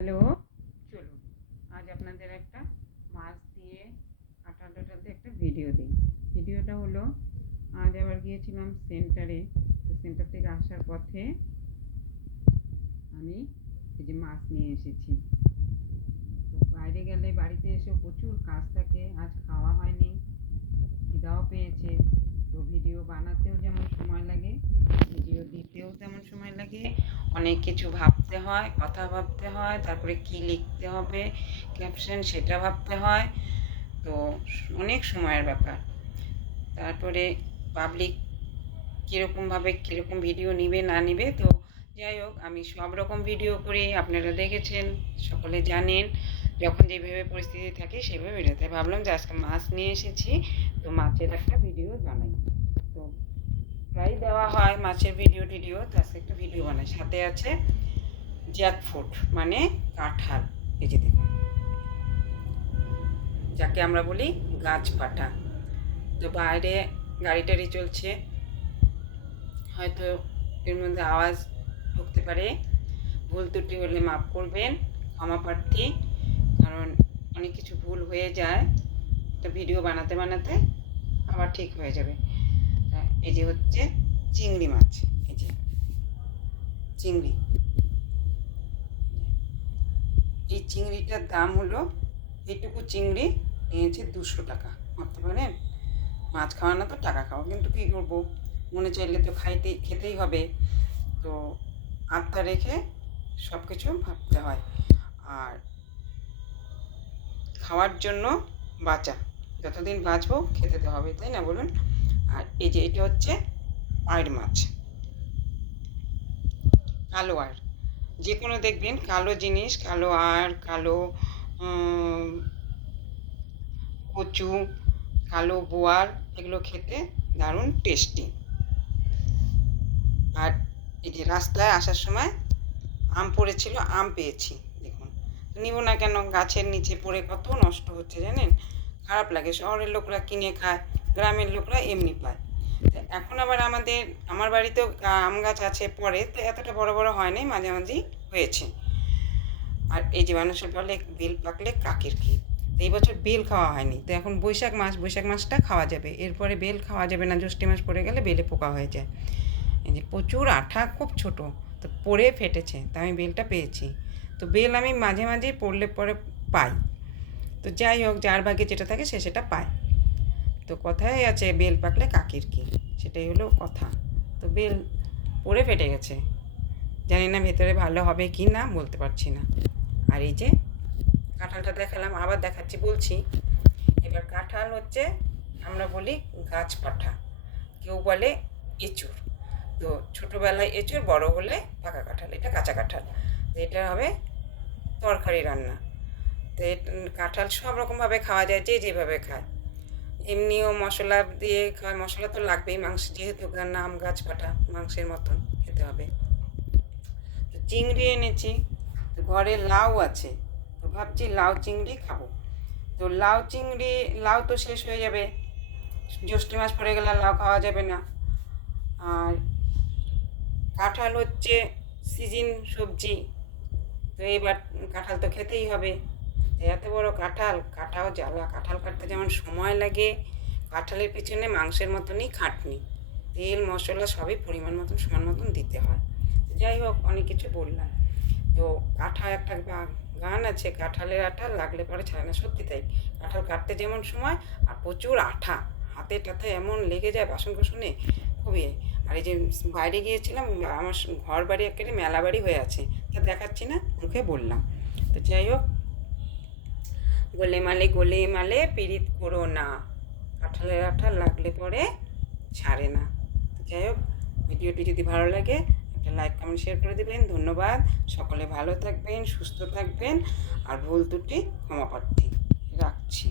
Hello, চলুন আজ আপনাদের একটা মাছ দিয়ে কাঁঠাল দিয়ে একটা ভিডিও দিই। ভিডিওটা হলো, আজ আবার গিয়েছিলাম সেন্টারে। তো সেন্টার থেকে আসার পথে আমি এই যে মাছ নিয়ে এসেছি। তো বাইরে গেলে বাড়িতে এসে প্রচুর কাজ থাকে, আজ খাওয়া হয়নি, খিদাও পেয়েছে। তো ভিডিও বানাতেও যেমন সময় লাগে, ভিডিও দিতেও তেমন সময় লাগে। অনেক কিছু ভাবতে হয়, কথা ভাবতে হয়, তারপরে কি লিখতে হবে ক্যাপশন সেটা ভাবতে হয়। তো অনেক সময়ের ব্যাপার। তারপরে পাবলিক কীরকমভাবে কীরকম ভিডিও নিবে না নিবে। তো যাই হোক, আমি সব রকম ভিডিও করি, আপনারা দেখেছেন, সকলে জানেন। যখন যেভাবে পরিস্থিতি থাকে সেভাবে ভিডিও, তাই ভাবলাম যে আজকে মাছ নিয়ে এসেছি, তো মাছের একটা ভিডিও বানাই। তো প্রায় দেওয়া হয় মাছের ভিডিও টিডিও, তো আজকে একটা ভিডিও বানাই। সাথে আছে জ্যাকফ্রুট মানে কাঁঠাল, এই যে দেখুন, যাকে আমরা বলি গাছ পাটা। তো বাইরে গাড়ি টাড়ি চলছে, হয়তো এর মধ্যে আওয়াজ ঢুকতে পারে, ভুল ত্রুটি হলে মাফ করবেন, ক্ষমা প্রার্থী। কারণ অনেক কিছু ভুল হয়ে যায়, তো ভিডিও বানাতে বানাতে আবার ঠিক হয়ে যাবে। এই যে হচ্ছে চিংড়ি মাছ, এই যে চিংড়ি। এই চিংড়িটার দাম হলো, এইটুকু চিংড়ি নিয়েছে 200 টাকা। ভাবতে পারেন, মাছ খাওয়া না তো টাকা খাওয়া, কিন্তু কী করবো, মনে চাইলে তো খেতেই হবে। তো আত্মা রেখে সব কিছু ভাবতে হয়। আর খাওয়ার জন্য বাঁচা, যতদিন বাঁচবো খেতে তো হবে, তাই না বলুন? আর এই যে এটা হচ্ছে আয়ের মাছ, কালো আর। যে কোনো দেখবেন কালো জিনিস, কালো আর, কালো কচু, কালো বোয়াল, এগুলো খেতে দারুণ টেস্টি। আর এই যে রাস্তায় আসার সময় আম পড়েছিল, আম পেয়েছি, দেখুন। নিব না কেন, গাছের নিচে পড়ে কত নষ্ট হচ্ছে জানেন, খারাপ লাগে। শহরের লোকরা কিনে খায়, গ্রামের লোকরা এমনি পায়। এখন আবার আমার বাড়িতেও আম গাছ আছে, পরে তো এতটা বড় বড় হয়নি, মাঝামাঝি হয়েছে। আর এই যে মানুষের বলে বেল পাকলে কাকের কি, এই বছর বেল খাওয়া হয়নি। তো এখন বৈশাখ মাসটা খাওয়া যাবে, এরপরে বেল খাওয়া যাবে না, জ্যৈষ্ঠ মাস পড়ে গেলে বেলে পোকা হয়ে যায়। এই যে প্রচুর আঠা, খুব ছোট, তো পড়ে ফেটেছে, তা আমি বেলটা পেয়েছি। তো বেল আমি মাঝে মাঝেই পড়লে পরে পাই। তো যাই হোক, যার ভাগে যেটা থাকে সে সেটা পায়। তো কথাই আছে বেল পাকলে কাকের কি, সেটাই হলো কথা। তো বেল পড়ে ফেটে গেছে, জানি না ভেতরে ভালো হবে কি না, বলতে পারছি না। আর এই যে কাঁঠালটা দেখালাম, আবার দেখাচ্ছি বলছি। এবার কাঁঠাল হচ্ছে, আমরা বলি গাছ পাঠা, কেউ বলে এঁচুড়। তো ছোটোবেলায় এঁচুড়, বড় হলে পাকা কাঁঠাল, এটা কাঁচা কাঁঠাল। তো এটা হবে তরকারি রান্না। তো কাঁঠাল সব রকমভাবে খাওয়া যায়, যে যেভাবে খায়। এমনিও মশলা দিয়ে খাওয়া, মশলা তো লাগবেই, মাংস যেহেতু নাম গাছ পাঠা, মাংসের মতন খেতে হবে। তো চিংড়ি এনেছি, তো ঘরে লাউ আছে, তো ভাবছি লাউ চিংড়ি খাবো। তো লাউ তো শেষ হয়ে যাবে, জ্যৈষ্ঠ মাস পড়ে গেলে লাউ খাওয়া যাবে না। আর কাঁঠাল হচ্ছে সিজন সবজি, তো এবার কাঁঠাল তো খেতেই হবে। এত বড় কাঁঠাল, কাটাও জ্বালা। কাঁঠাল কাটতে যেমন সময় লাগে, কাঁঠালের পিছনে মাংসের মতনই খাটনি, তেল মশলা সবই পরিমাণ মতন সমান মতন দিতে হয়। যাই হোক, অনেক কিছু বললাম। তো একটা গান আছে, কাঁঠালের আঠা লাগলে পরে ছাড়ে না, সত্যি তাই। কাঁঠাল কাটতে যেমন সময়, আর প্রচুর আঠা, হাতে টাতে এমন লেগে যায় বাসন কোসনে, খুবই। আর এই যে বাইরে গিয়েছিলাম, আমার ঘর বাড়ি একেবারে মেলা বাড়ি হয়ে আছে, তা দেখাচ্ছি না, মুখে বললাম। তো যাই হোক, গোলে মালে পীড়িত করো না, কাঁঠালের আঠা লাগলে পরে ছাড়ে না। যাই হোক, ভিডিওটি যদি ভালো লাগে একটা লাইক কমেন্ট শেয়ার করে দেবেন। ধন্যবাদ। সকলে ভালো থাকবেন, সুস্থ থাকবেন, আর ভুল ত্রুটি ক্ষমা প্রার্থী। রাখছি।